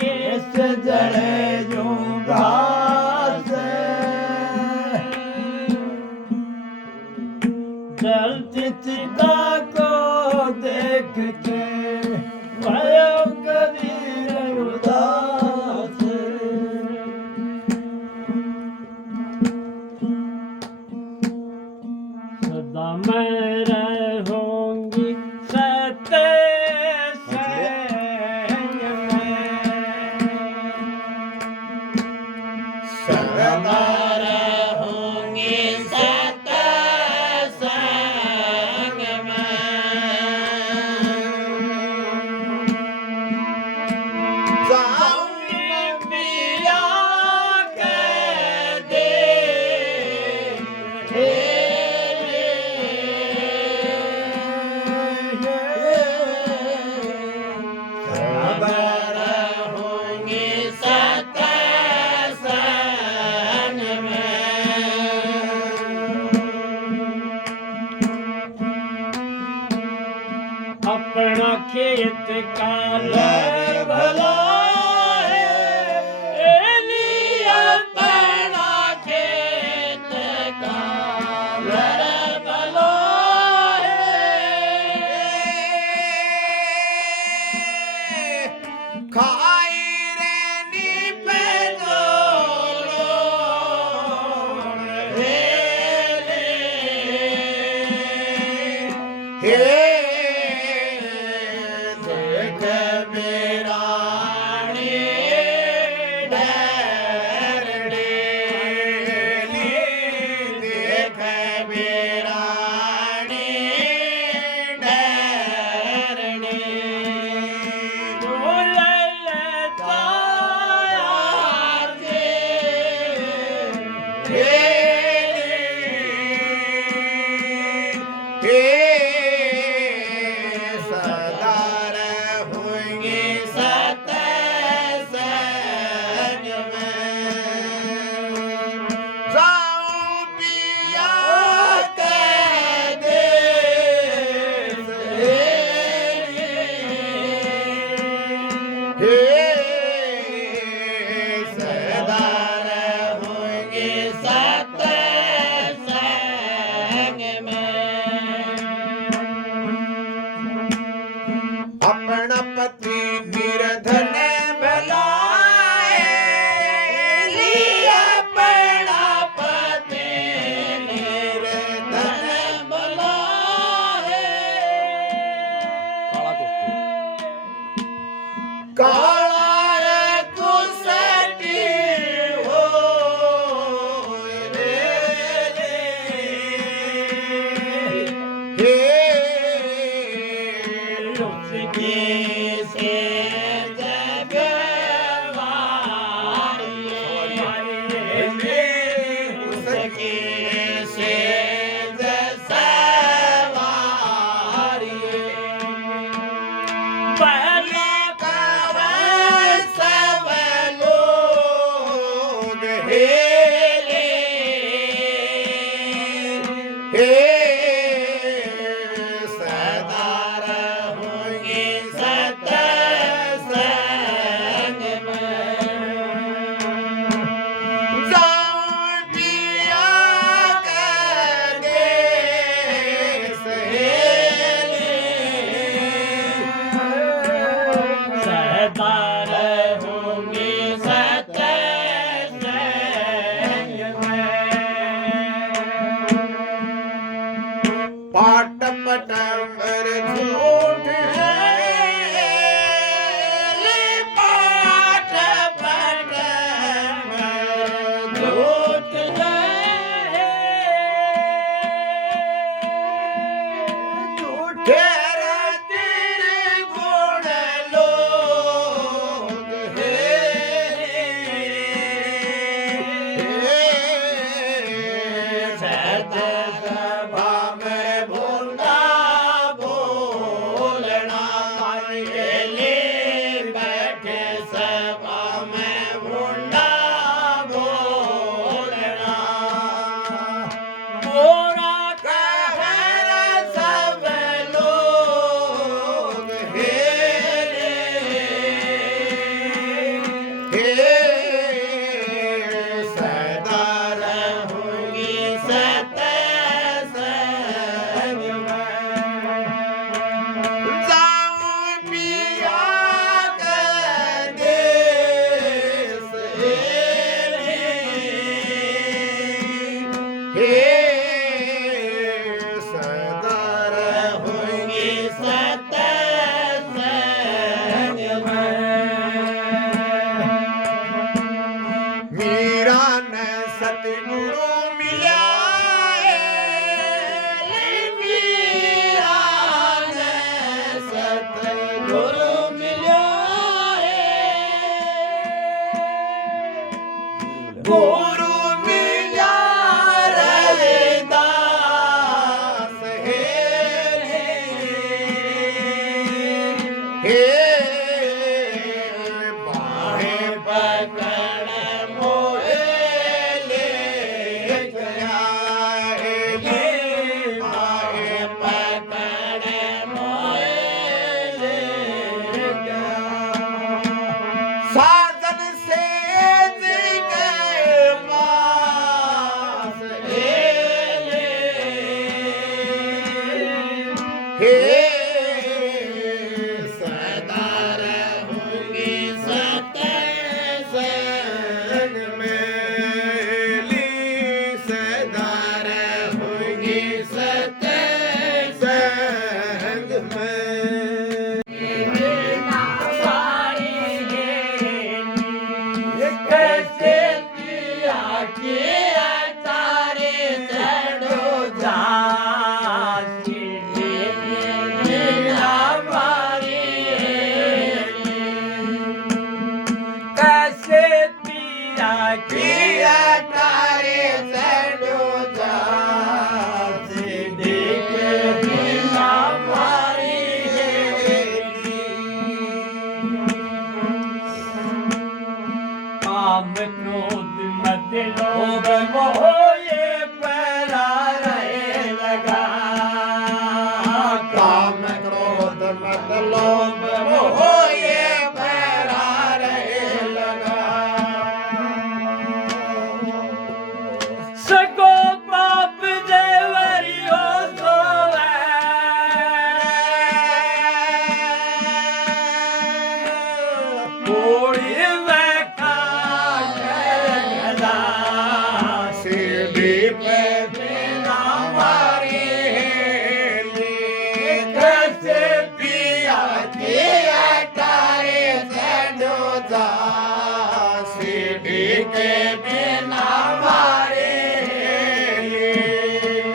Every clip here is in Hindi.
केस जले यूं घास जलती चिता को देख के भयो कबीर उदास सदा मैं रहूंगी सत्य संग में सदा रहूंगी सत्संग में जाऊंगी पिया के सदा रहूंगी सत्संग में अपना खेत काल भला है लिया अपना खेत का भला है खाई रेनी पे जोलो हे देख मेरानी डरने देख मेरानी डरने सदा रहूंगी सत्संग में जाऊं पिया के देश सदा रहूंगी सत्संग में अपना पति निर्धन भलाए लिया अपना पति निर्धन भलाए काला कुसटी हो रे उसके से उसके से पहले कवन सब लोग हेले सदा रहूंगी सत्संग में जाऊं पिया के देश सदा रहूंगी सत्संग में पाट पटंबर झूठ है पाट पटंबर झूठ तेरा तेरे गुण लोग सदा सभा में भूला बोलना ले बैठे सभा में भूला बोलना बोरा कहर सब लोग हेरे हे सदा रहूंगी सत्संग में जाऊं पिया का देश हे सदा रहूंगी सत्संग में मीरा ने सतगुरु मिला मीरा ने सतगुरु मिला गुरु मिला रविदास हे बाहें पकड़ मोहे ले गया बाहें पकड़ मोहे ले गया साजन से गए मास हे सदा रहूंगी सत्संग में सदा रहूंगी सत्संग में कैसे पिया किया तारे चढ़ो जा कैसे पिया किया तारे चढ़ो जा बिना मारी काम क्रोध मत लोभ मोह ये पैरा रहे लगा काम क्रोध मत लोभ मोह ये पैरा रहे लगा सको पाप देवरियो कोड़ी बैठा गदा सीढ़ी पे बिना मारे कैसे पिया किया तारे चढ़ो जा सीढ़ी के बिना मारे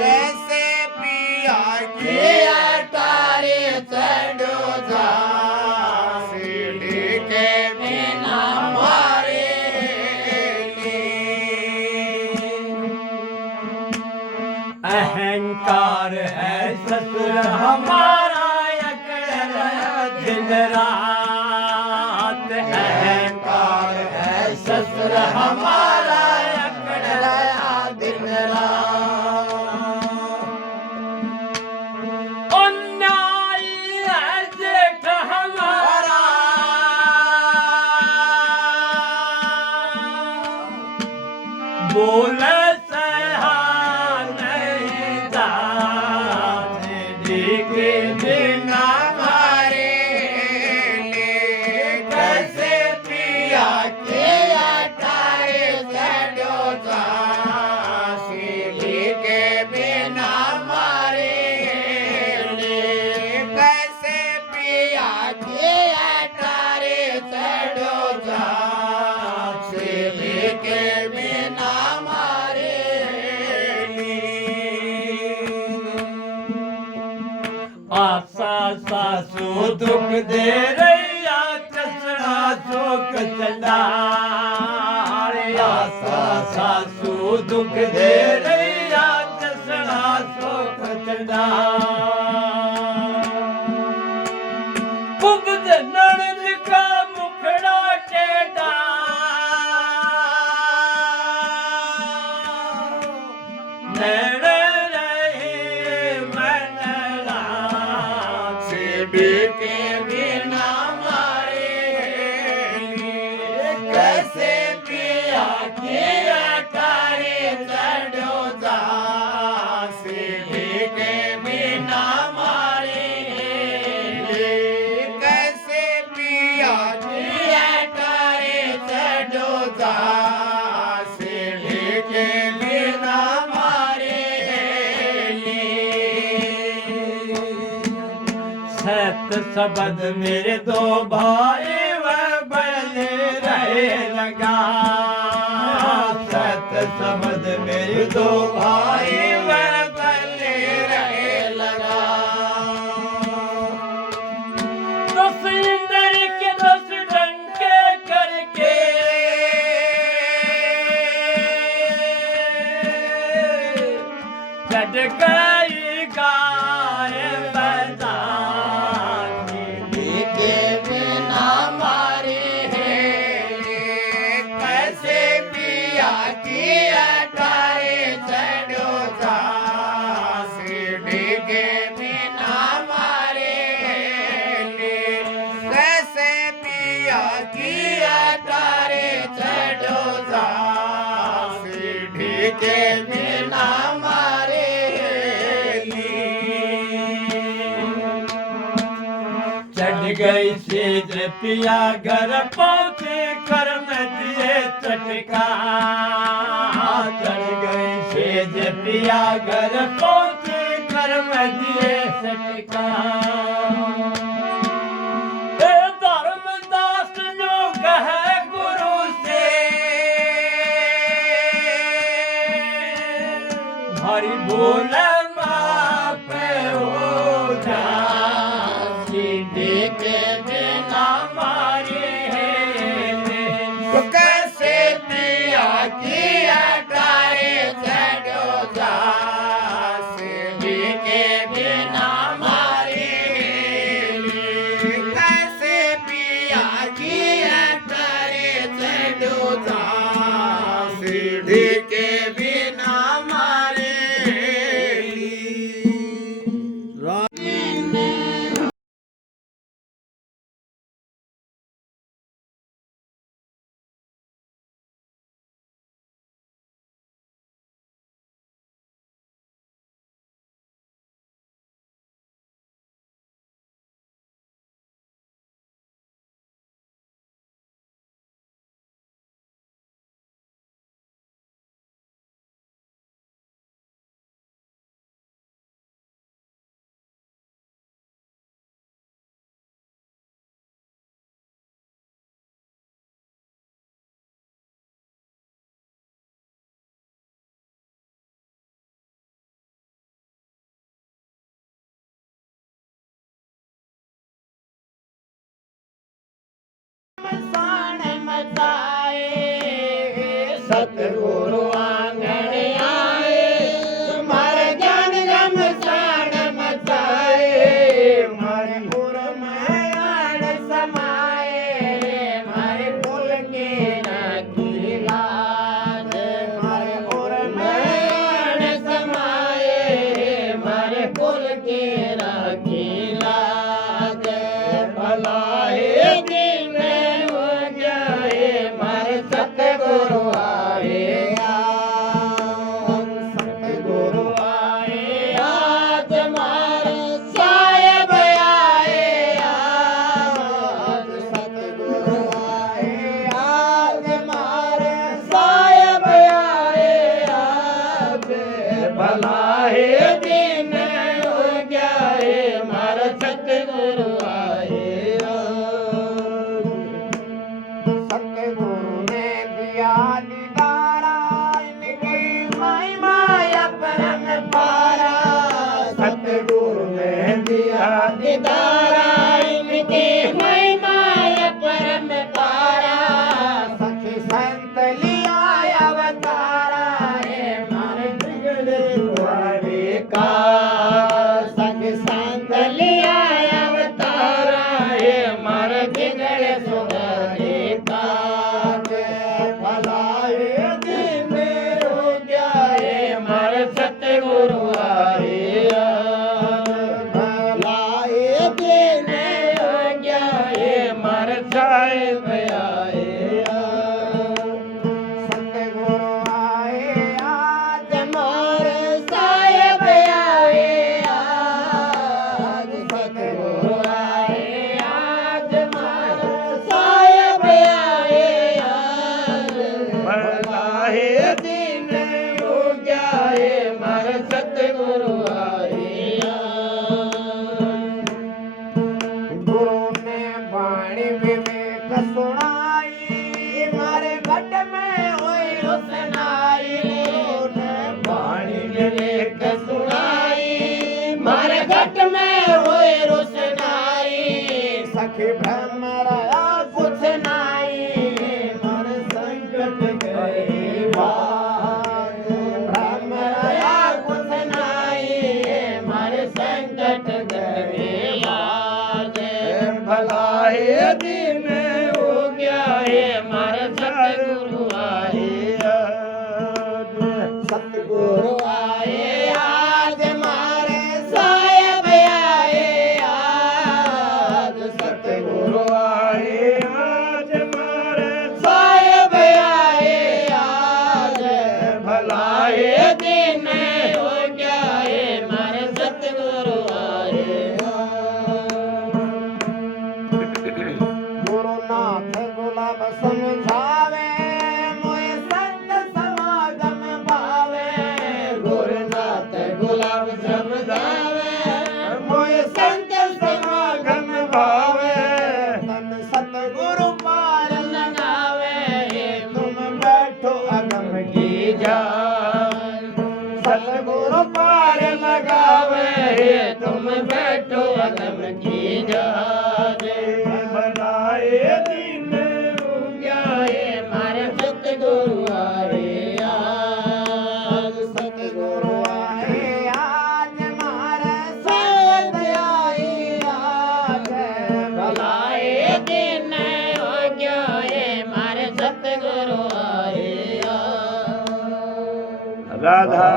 कैसे पिया किया तारे चढ़ो जा सीढ़ी के बिना मारे अहंकार है ससुर हमारा अकड़ दिन रात अहंकार है ससुर हमारा अकड़ दिन रात अन्याय है जेठ हमारा बोले सहा नहीं जात के बिना मारे कैसे पिया किया तारे चढ़ो जा सीढ़ी के बिना मारे कैसे पिया किया तारे चढ़ो जा सीढ़ी के बिना मारे आशा सासू दुख दे रैया कसना शोक चंडारे आशा सासू दुख दे रैया कसना शोक चंडार कुब्ज ननद का मुखड़ा टेढ़ा नैन रहे मनला सीढ़ी के बिना मारे शब्द मेरे दो भाई वह बल रहे लगा सत शब्द मेरे दो भाई वह बल रहे लगा दस इंद्र के 10 डंके करके चढ़ गई गाय के बिना मारे हैं कैसे पिया की अटारे चढ़ो था सीढ़ी के बिना मारे हैं कैसे पिया की अटारे चढ़ो था सीढ़ी के बिना मारे चढ़ गई सेज पिया घर पहुँचे कर्म दिए चटका चढ़ गई सेज पिया घर पहुँचे कर्म दिए चटका धर्मदास जो कहे गुरु से हरि बोले माफ हो जा के बिना मारे तो कैसे पिया की अटारे चढ़ो जा सीढ़ी के बिना मारे कैसे पिया की अटारे चढ़ो जा सीढ़ी के बिना मारे सतगुरु आंगण आए तुम्हारे ज्ञान गमसान मचाए हमारे पुर में आड़ समाए हमारे पुल के राखी लाज हमारे पुर में आड़ समाए हमारे पुल के राखी लाज भलाए दिन हो जाए हमारे सतगुरु दीदारा इनकी महिमा परम पारा सखी संत लिया अवतारा है मारे बिगड़े द्वारे का सखी संत लिया अवतारा है मारे बिगड़े सुधारे का भलाए दिन हो गया है मारे सतगुरु आए सतगुरु आए आज, सतगुरु आए आज मारे साहेब आए आज, सतगुरु आए आज मारे साहेब आए आज, भलाए दिन हो गया है मारे सतगुरु आए आज। गुरुनाथ गुलाब समझावे मोए संत समागम भावे, गुरुनाथ गुलाब समझावे मोए संत समागम भावे, तन सतगुरु पार लगावे तुम बैठो अगम की जान, सतगुरु पार लगावे तुम बैठो अगम की जान, बनाए दिन हो गया है मारे सतगुरु आए आज, सतगुरु आए आज मारे साथ आए आज, भलाए दिन हो गया है मारे सतगुरु आए आज। राधा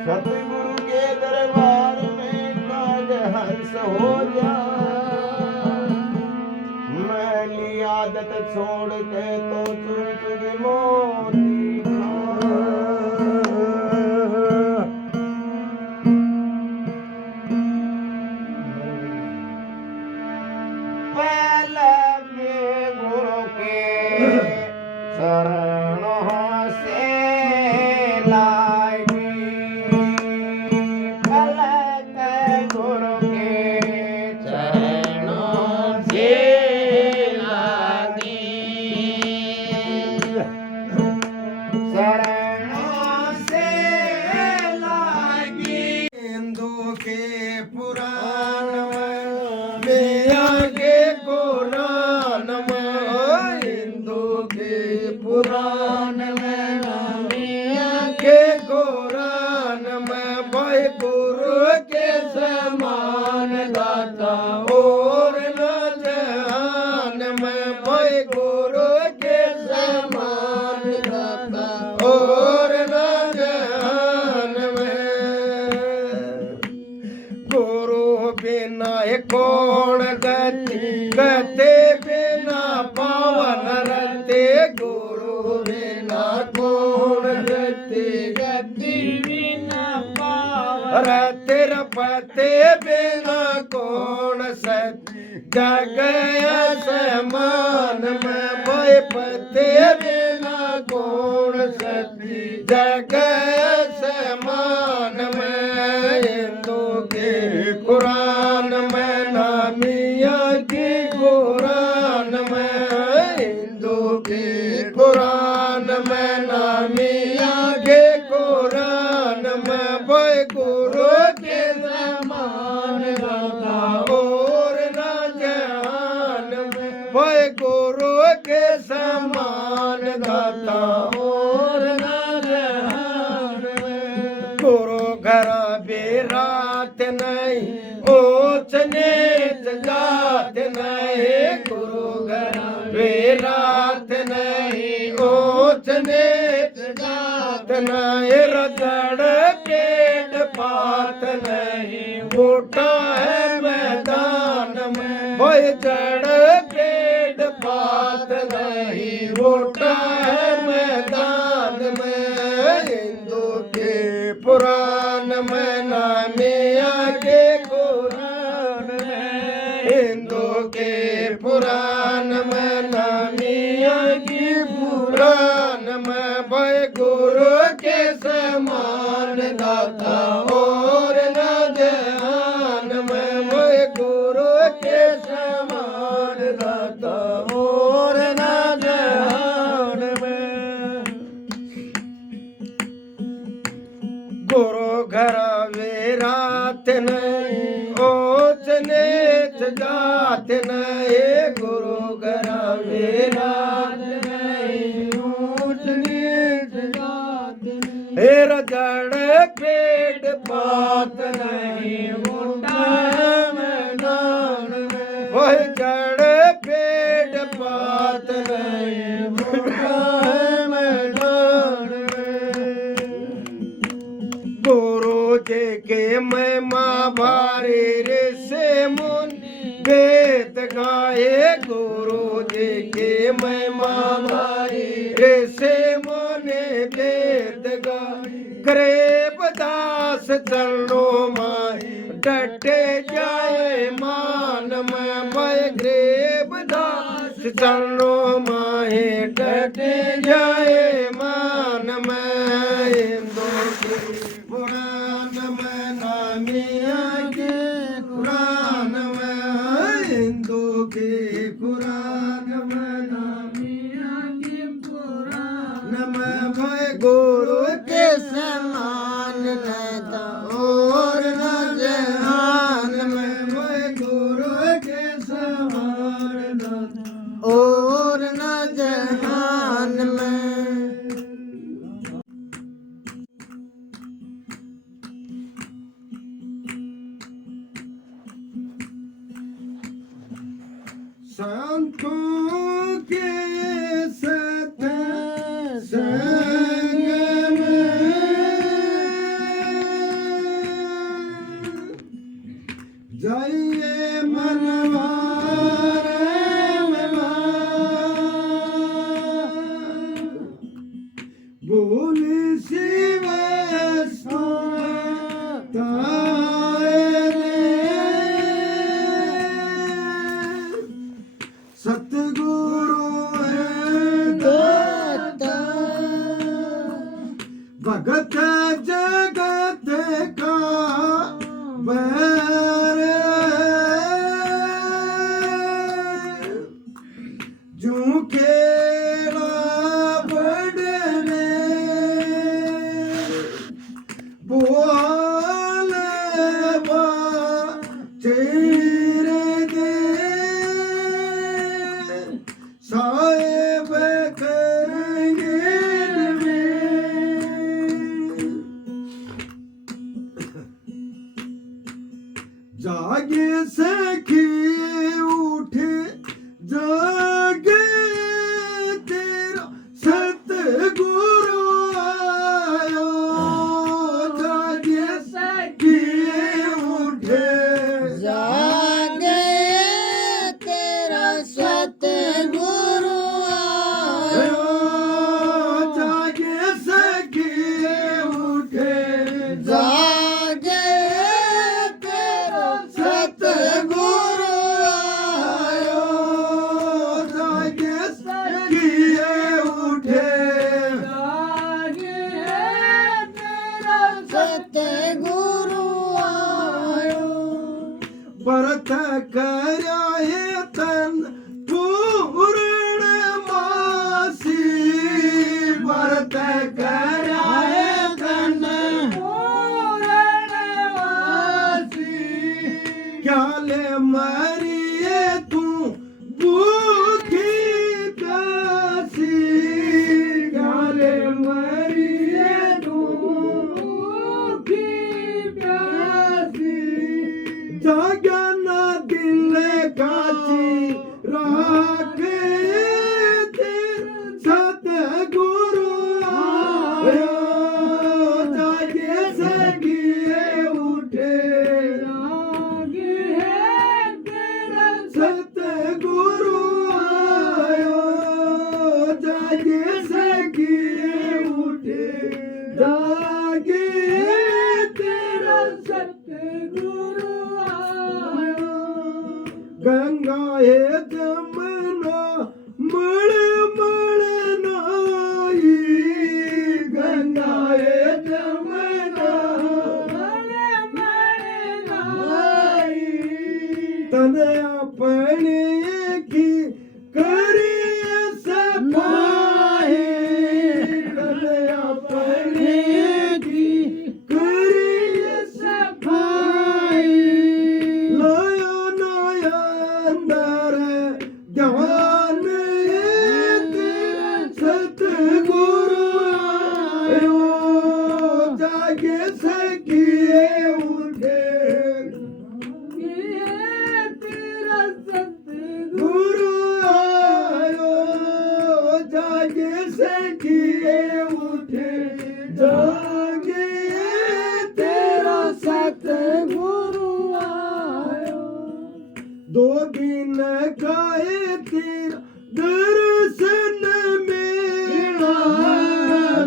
सतगुरु के दरबार में काज हंस हो जा, मैली आदत छोड़ के तो चुन चुन मोती खा। पहले के गुरु के चरणों से लागी, पलक गुरु के चरणों से लागी, चरणों से लागी। हिंदू के पुराण में मिया के कुरान में, हिंदू के पुराण में मिया के कुरान में, भाई गुरु के समान दाता और न जहान में, भाई गुरु के समान दाता और न जहान में, गुरु बिना कौन गति, गति बिना पावन रते, गुरु बिना कौन गति, गति बिना पावन रते, रपते बिना कौन सत्य, जग समान में, भय पते बिना कौन सत्य, जग समान में, हिंदू के कुरान में नामिया के कुरान में, हिंदू के कुरान में नामिया के कुरान में, भाई गुरु के समान दाता और न जहान में, भाई गुरु के समान दाता और न जहान में, गुरु घर बेरात नहीं ऊंच नीच जात नहीं, गुरु घर बेरात नहीं ऊंच नीच जात नहीं, रगड़ पेट पात नहीं, बूटा है मैदान में, भाई जड़ पेट पात नहीं, बूटा है मैदान में, हिंदू के पुराण में नामिया के कुरान में, हिंदू के पुराण में नामिया की पुराण में, भाई गुरु के समान दाता और न जहान में, भाई गुरु के समान दाता और न जहान में, गुरु घर वे रात नहीं ओच नीच जात नहीं गुरु घर वे रात नहीं ओच नीच जात नहीं हेर जड़ पेट पात नहीं मुंडा मैदान में वह जड़ पेट पात नहीं मुंडा मैदान में गुरु जी के महिमा भारी ऋषि मुनि वेद गाए गुरु जी के महिमा भारी ऋषि मुनि वेद गाए गरीबदास चरणों में डटे जाए मान में मैं गरीबदास चरणों में डटे जाए मान में इंदु की पुराण में नामिया के कुरान में हिंदू के कुरान में नामिया के कुरान में भाई गुरु के समान न और न जहान में भाई गुरु के समान न और न जहान में संतों के सत संग में जाइए मनवार बोले शिव सतगुरु दाता भगत जगत का बैर जो खेला बढ़ने बोल तेरे दे साहेब करेंगे जागे सखी उठे जागे तेरा सतगुरु आयो जागे सखी उठे जागे तेरा सतगुरु आयो जागे सखी उठे जागे तेरा सतगुरु आयो जागे सखी उठे जागे तेरा सतगुरु आयो व्रत कराए तन पूर्ण मासी व्रत कराए तन पूर्ण मासी क्या ले मरिए तू भूखी प्यासी क्या ले मरिए तू भूखी प्यासी जगन दिल काची राखे सतगुरु आयो जागे सखिए उठे जागे तेरा सतगुरु आयो जागे सखिए उठे जागे तेरा सतगुरु आयो गंगा है जमुना मल मल नाई गंगा है जमुना मल मल नाई तन अपने की करिए सफाई तन अपने की करिए जागे सकिए उठे तेरा गुरु आयो जागे सकिए उठे जागे तेरा सतगुरु आयो। दो दिन गाए तेरा दर्शन मेरा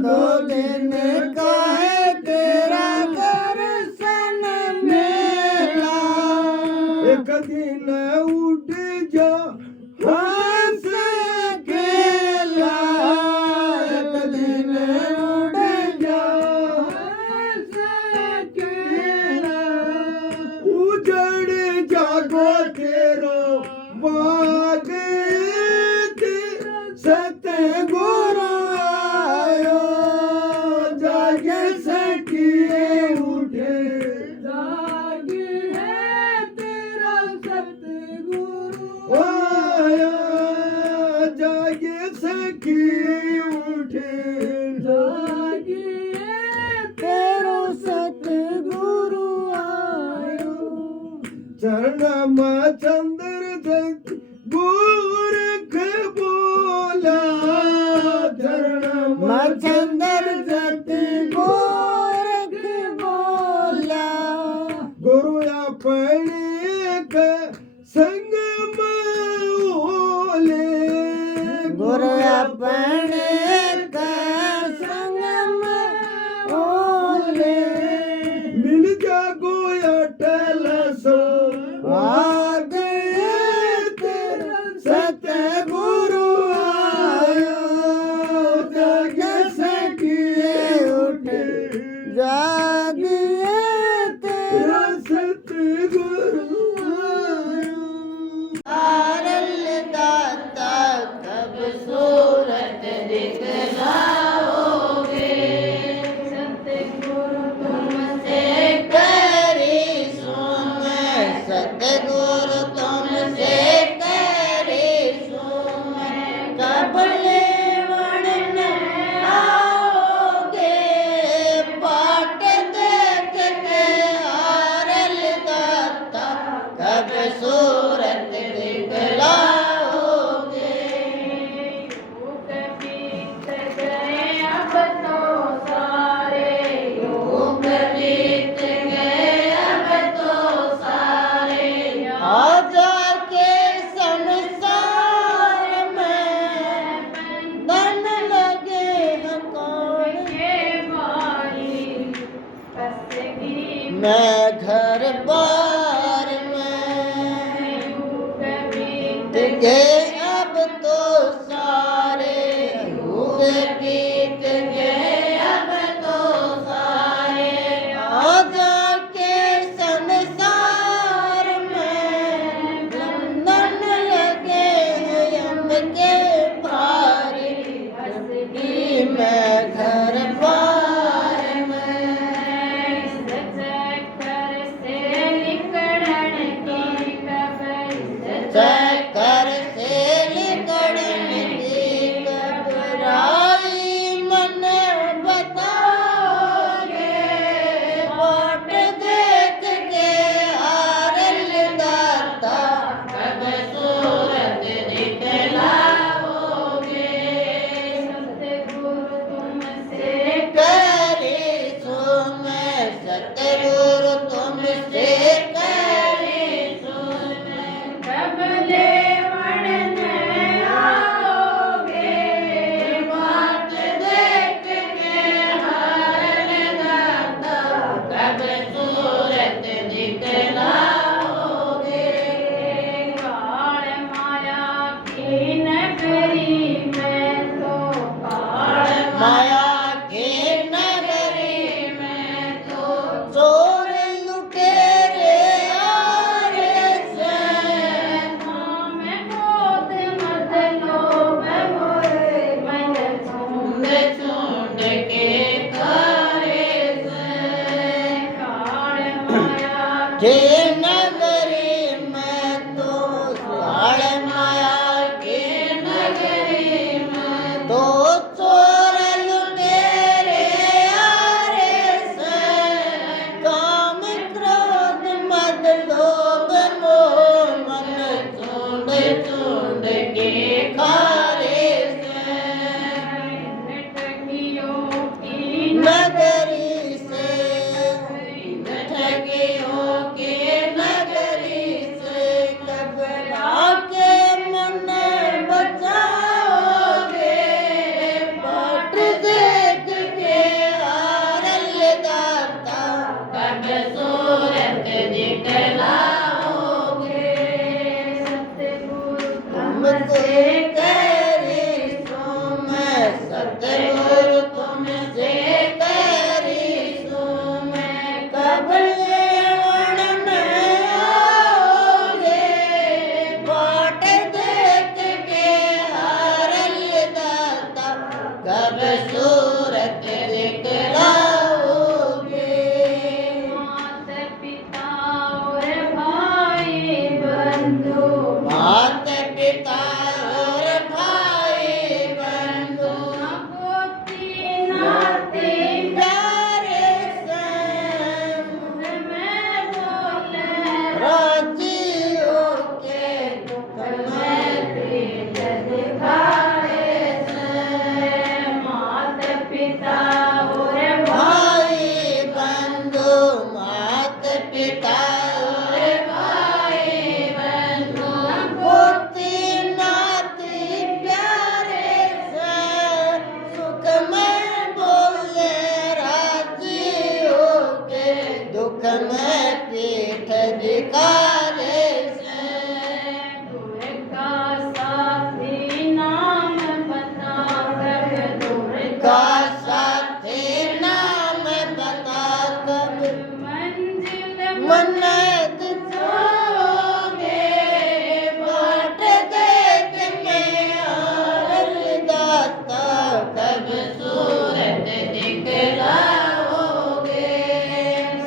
दो दिन काहे तेरा दर्शन मेला। एक दिन उठ जा हंस खेला एक दिन उठ जा हंस खेला। उजड़ जागो तेरो बाग सतगुरु आयो जागे सकिए उठे जागे तेरा सतगुरु आयो जागे सकिए उठे जागे तेरो सतगुरु आयो। चरण चंद्र जग गोरख बोला चरण मचंदर जति गोरख बोला। गुरु अपने का संग मोले गुरु अपने का संग ओले। मिल जागो अटल सो आग तेरा सतगुरु आयो जागे सकिए उठे जागिए तेरा सतगुरु आयो आरल दाता कब सूरत दिखलाओगे। सतगुरु तुमसे करी सुन सतगुरु तुमसे करी सुन। कब लेवण आओगे बाट देख के आरल दाता कब सूरत दिखलाओगे। युग बीत गए अब तो सारे युग बीत गए अब तो सारे। आजा के संसार में बंधन लगे हैं कौन के भाई। मैं घर बार में युग बीत गए अब तो सारे युग बीत गए अब तो सारे। आजा के संसार में बंधन लगे हैं यम के भारी। हंसगी मैं घर बार में चक्कर से निकलण की खबर। चक्कर से निकलण की घबराई मन बताओगे। बाट देख के आरल दाता कब सूरत दिखलाओगे। सतगुरु तुमसे करे सुन सतगुरु तुमसे करे सुन। कब लेवण आओगे बाट देख के हारल दाता कब सूरत दिखलाओगे। काल माया की नगरी में तो काल माया की नगरी में तो चोर लुटेरे आरे से। नाम क्रोध मद लोभ मोहे मन झुंड झुंड के करे से। काल माया के नगरी में तो काल माया के नगरी में तो चोर लुटेरे आरे से। दुख में पीठ दिखारे का साथी नाम बता कब मन्नत जोगे बाट देख में आरल दाता कब सूरत दिखलाओगे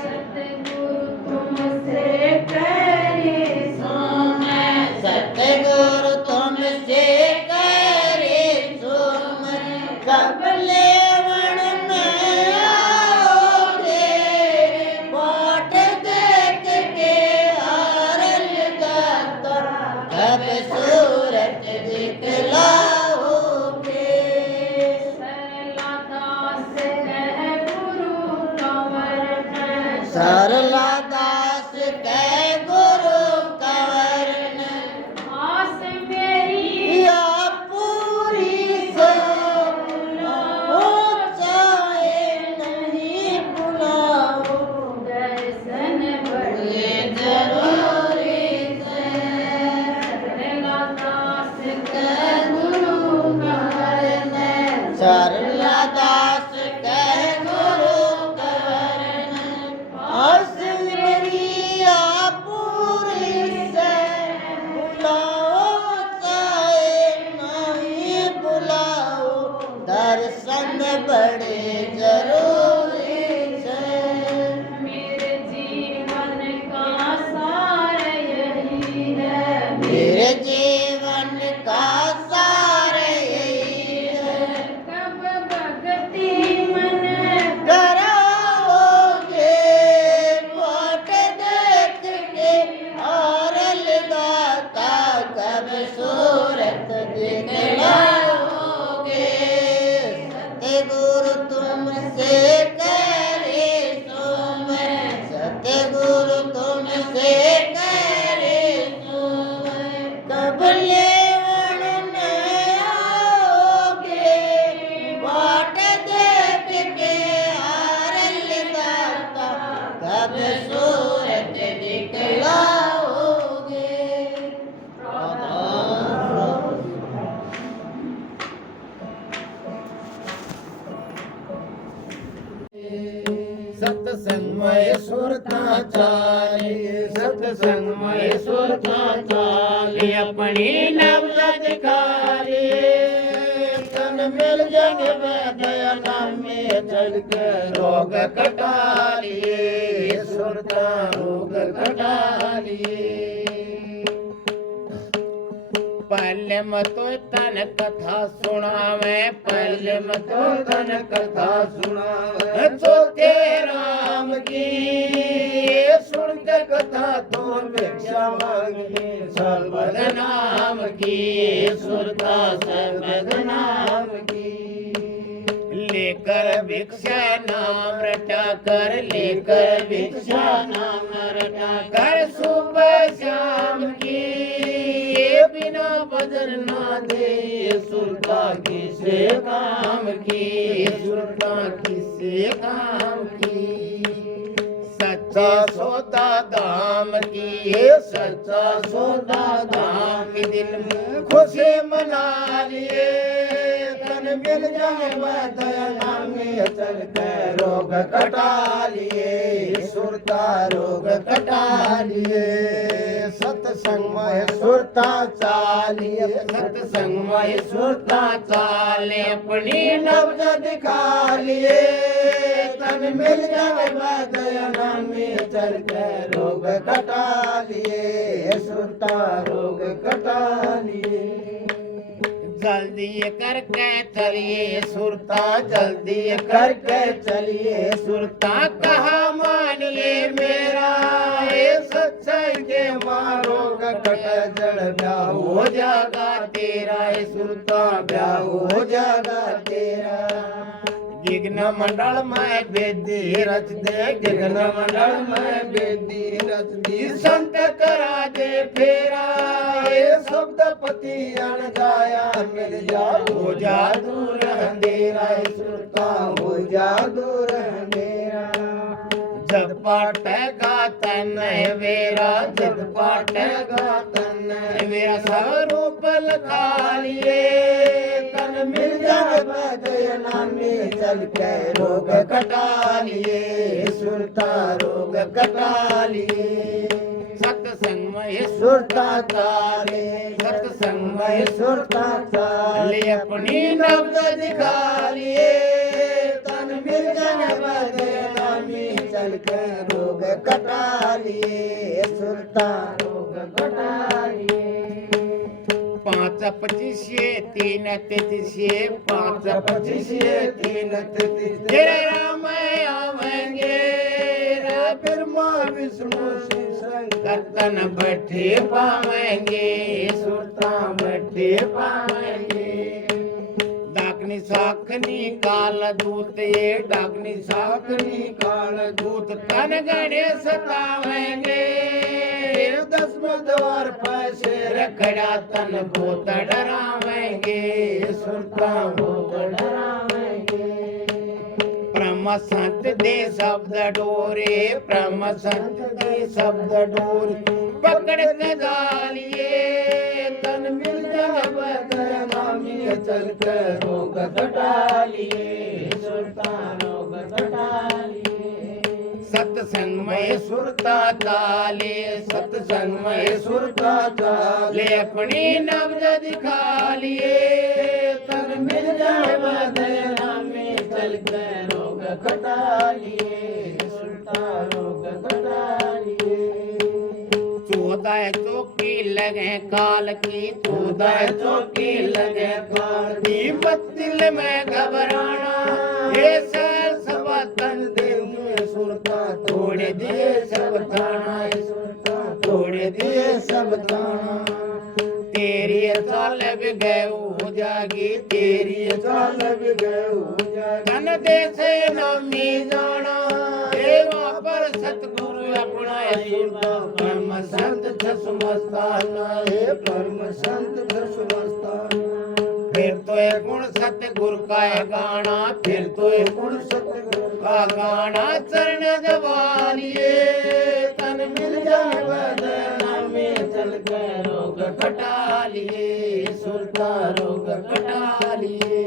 सतगुरु तुमसे करे सो मैं सतगुरु तुमसे करे सो मैं कब लेवण में आओगे बाट देख के आरल दाता कब सूरत दिखलाओगे सरला दास कह गुरु कवरन आस मेरी या पूरी से हो चाहे नहीं बुलाओ दर्शन बड़े जरूरी से सरला दास कह गुरु कवरन सरला दास कह गुरु कवरन आस मेरी पूरी से बुलाओ चाहे नहीं बुलाओ दर्शन बड़े जरूरी से मेरे जीवन का सार यही है मेरे जीवन का सार यही है कब भक्ति मन कराओगे बाट देख के आरल दाता कब सूरत दिखलाओगे सतगुरु तुमसे करे सो मैं सतगुरु तुमसे करे सो मैं कब लेवण में आओगे बाट देख के आरल दाता कब सूरत दिखलाओगे सत्संगमय सुरता चाले सत्संगमय सुरता चाले अपनी नब्ज दिखारे तन मिल जग दया में चल के रोग कटा लिए सुरता रोग कटा लिए पहले मतो तन कथा सुनावे पहले मतो तन कथा सुनावे तो राम की सुन के कथा तो भिक्षा मांगी सर्वद नाम की सुरता सर्वद नाम की लेकर भिक्षा नाम रटा कर लेकर भिक्षा नाम रटा कर सुबह शाम की बिना बदन ना दे सुरता किसे काम की सुरता किसे काम की सच्चा सौदा दाम की सच्चा सौदा दाम की दिल में खुशी मना लिए तन मिल जाए दया नाम में चल के रोग कटा लिए सुरता रोग कटा लिए सत्संग में सुरता चालिए सत्संग में सुरता चाले अपनी नब्ज दिखा लिए तन मिल जाए दया नाम में चल के रोग कटा लिए सुरता रोग कटा लिए जल्दी करके चलिए सुरता जल्दी करके चलिए सुरता कहा मानिए मेरा ये सच्चाई के मारो कट जड़ ब्याह हो जागा तेरा ये सुरता ब्याह हो जागा तेरा गिग्न मंडल में बेदी रच दे गिग्न मंडल में बेदी रच दी संत करा दे फेरा ये शब्द पति अण जाया मिल जा हो जा दूर अंधेरा सुरता हो जा दूर अंधेरा जब पाटेगा तन मेरा जग पाटेगा तन मेरा स्वरूप लखा लिए तन मिल जाए बदना में चल के रोग कटा लिए सुरता रोग कटा लिए सत्संग में सुरता चाले सत्संग में सुरता चाले अपनी नब्ज दिखा लिए तन मिल जाए बदना में चल के रोग कटा लिए सुरता रोग कटा लिए 5 25 3 33 5 25 3 33 तेरे राम आवेंगे रे ब्रह्मा विष्णु शिव शंकर तन बैठे पावेंगे सुरता बैठे पावेंगे डाकनी साखनी काल दूत ये डाकनी साखनी काल दूत तन गणे सतावेंगे 10वें द्वार पैसे रखड़ा तन भूत डरावेंगे सुरता भूत डरावेंगे ब्रह्म संत दे शब्द डोरे ब्रह्म संत दे शब्द डोरे पकड़ के डालिए तन मिल जाए बदना में चल के रोग कटा लिए सुरता रोग कटा लिए सत्संग में सुरता चाले सत्संग में सुरता चाले अपनी नब्ज दिखा लिए तन मिल जाए बदना में चल के रोग कटा लिए सुरता रोग कटा लिए 14 चौकी लगे काल की 14 चौकी लगे काल की बत्तिल में घबराना ये साल सब तन देव सुरता तोड़ दिए सब ताना सुरता तोड़ दिए सब ताना तेरी चाल भी गए जागी तेरी चाल भी गए तन देश नामी जाना देवा पर सतगुरु अपना सुरता परम संत छसमस्ताना हे परम संत छसमस्ताना फिर तो एक गुण सतगुरु का है गाना फिर तो एक गुण सतगुरु का गाना चरण दबालिए तन मिल जाए बदना में चल के रोग कटा लिए सुरता रोग कटा लिए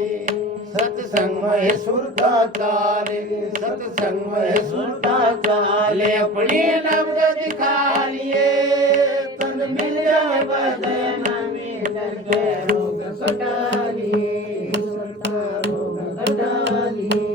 सत्संग में सुरता चाले सत्संग में सुरता चाले अपनी नब्ज दिखा लिए तन मिल जाए बदना में चल के रोग कटा लिए सुरता रोग कटा लिए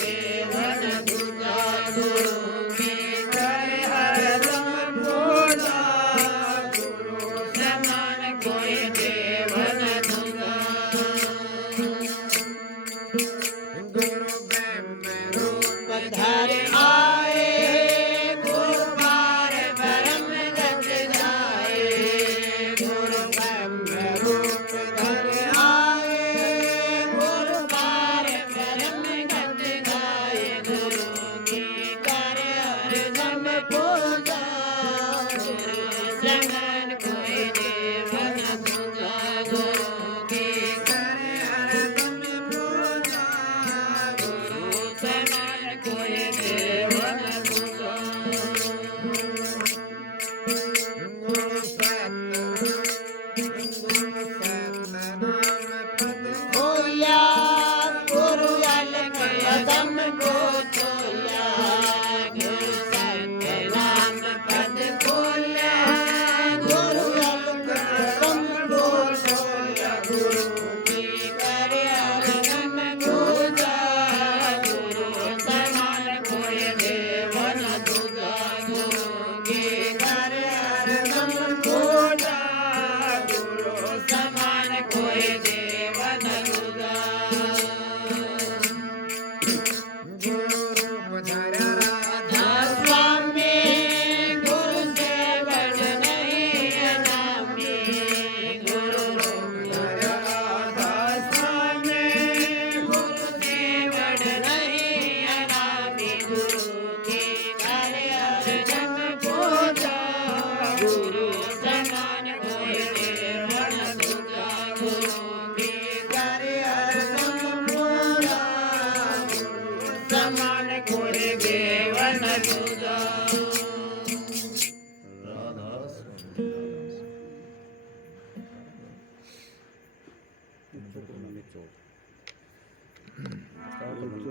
देवन दूजा गुरु की करे हरदम पूजा गुरु समान कोई देवन दूजा गुरु ब्रह्म रूप धरे आए गुरु पार ब्रह्म गत जाए गुरु ब्रह्म रूप धरे आए गुरु पार ब्रह्म गत जाए गुरु की करे हरदम पूजा गुरु समान कोई देवन दूजा गुरु की करे हरदम पूजा गुरु समान कोई देवन दूजा गुरु सतनाम पद खोया गुरु अलग अदम को खोया गुरु सतनाम पद खोया गुरु अलग अदम को खोया गुरु की करे हरदम पूजा गुरु समान कोई देवन दूजा गुरु की करे हरदम पूजा गुरु समान कोई देवन दूजा गुरु रूप धरा राधा स्वामी गुरु से बड़ नहीं अनामी गुरु रूप धरा राधा स्वामी गुरु से बड़ नहीं अनामी गुरु की करे हरदम पूजा गुरु समान कोई देवन दूजा गुरु की करे हरदम पूजा गुरु समान कोई देवन दूजा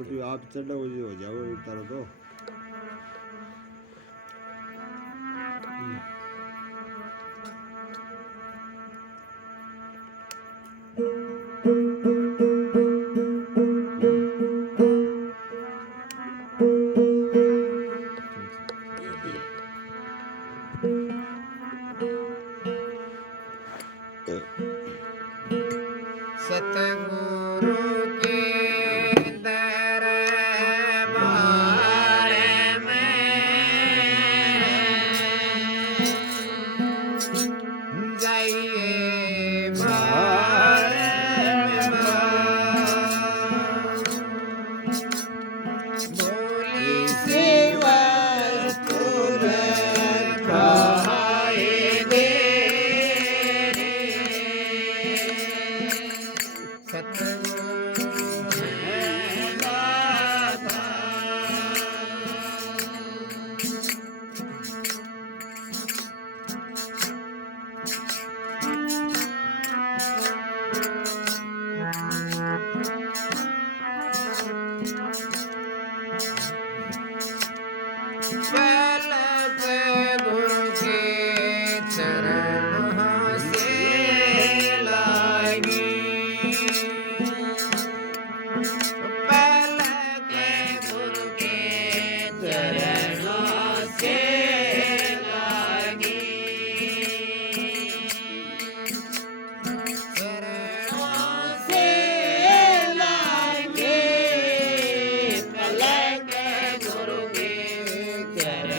तो आप चढ़ा हो जाओ तारो तो सतगुरु के दरबार में जाइए बार भोली सी वस्तु खाए दे सतगुरु है दाता पलक गुरु के चरणों से लागी पलक गुरु के चरणों से लागी चरणों से लागे पलक गुरु के चरणों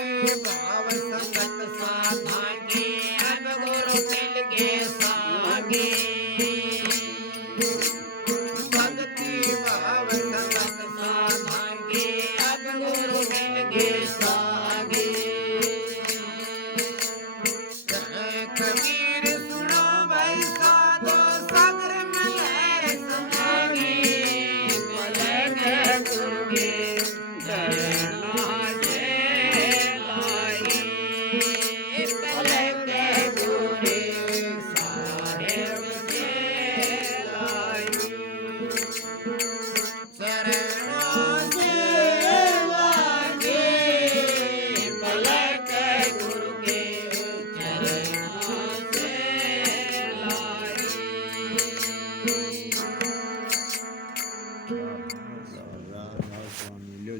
भक्ति भाव संगत साधा की अब गुरु मिल के सागे भक्ति भाव संगत साधा की अब गुरु मिल के सागे कबीर सुनो भाई साधो सागर में लहर समागी पलक गुरु के चरणों से लाई पलक गुरु साहिब के